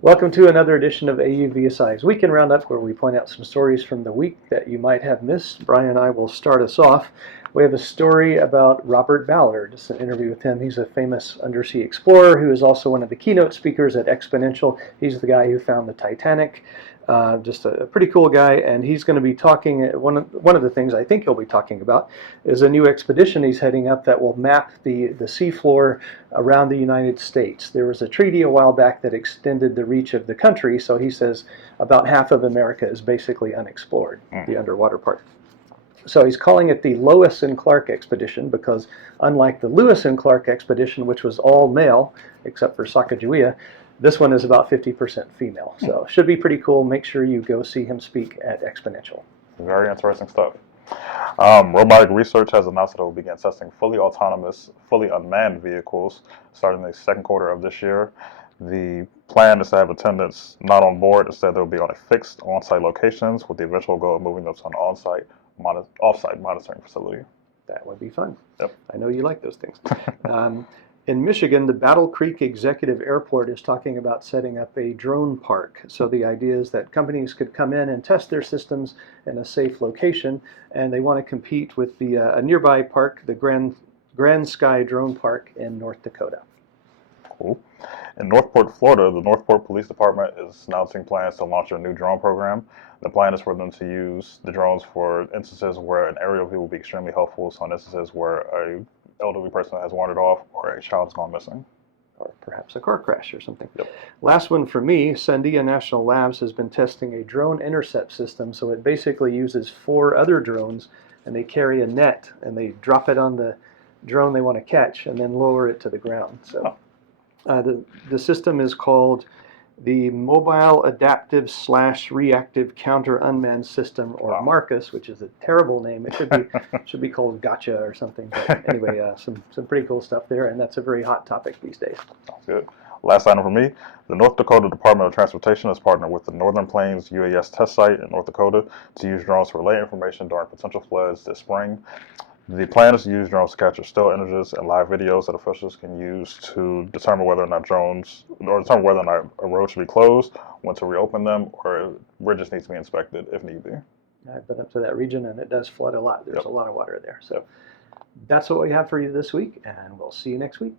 Welcome to another edition of AUVSI's Weekend Roundup, where we point out some stories from the week that you might have missed. Brian and I will start us off. We have a story about Robert Ballard. It's an interview with him. He's a famous undersea explorer who is also one of the keynote speakers at Exponential. He's the guy who found the Titanic. Just a pretty cool guy, and he's going to be talking. One of the things I think he'll be talking about is a new expedition he's heading up that will map the seafloor around the United States. There was a treaty a while back that extended the reach of the country, so he says about half of America is basically unexplored, the underwater part. So he's calling it the Lois and Clark expedition because unlike the Lewis and Clark expedition, which was all male except for Sacagawea, this one is about 50% female. So should be pretty cool. Make sure you go see him speak at Exponential. Very interesting stuff. Robotic Research has announced that it will begin testing fully autonomous, fully unmanned vehicles starting the second quarter of this year. The plan is to have attendants not on board. Instead, they'll be on a fixed on-site locations with the eventual goal of moving them to an off-site monitoring facility. That would be fun. Yep. I know you like those things. In Michigan, the Battle Creek Executive Airport is talking about setting up a drone park. So the idea is that companies could come in and test their systems in a safe location, and they want to compete with the a nearby park, the Grand Sky Drone Park in North Dakota. Cool. In Northport, Florida, the Northport Police Department is announcing plans to launch a new drone program. The plan is for them to use the drones for instances where an aerial view will be extremely helpful. So in instances where a elderly person has wandered off or a child has gone missing. Or perhaps a car crash or something. Yep. Last one for me, Sandia National Labs has been testing a drone intercept system. So it basically uses 4 other drones, and they carry a net, and they drop it on the drone they want to catch, and then lower it to the ground. So the system is called the Mobile Adaptive / Reactive Counter Unmanned System, or Marcus, which is a terrible name. It should be called Gotcha or something. But anyway, some pretty cool stuff there, and that's a very hot topic these days. Sounds good. Last item for me, the North Dakota Department of Transportation has partnered with the Northern Plains UAS test site in North Dakota to use drones to relay information during potential floods this spring. The plan is to use drones to capture still images and live videos that officials can use to determine whether or not a road should be closed, when to reopen them, or bridges need to be inspected if need be. I've been up to that region, and it does flood a lot. There's a lot of water there. So that's what we have for you this week, and we'll see you next week.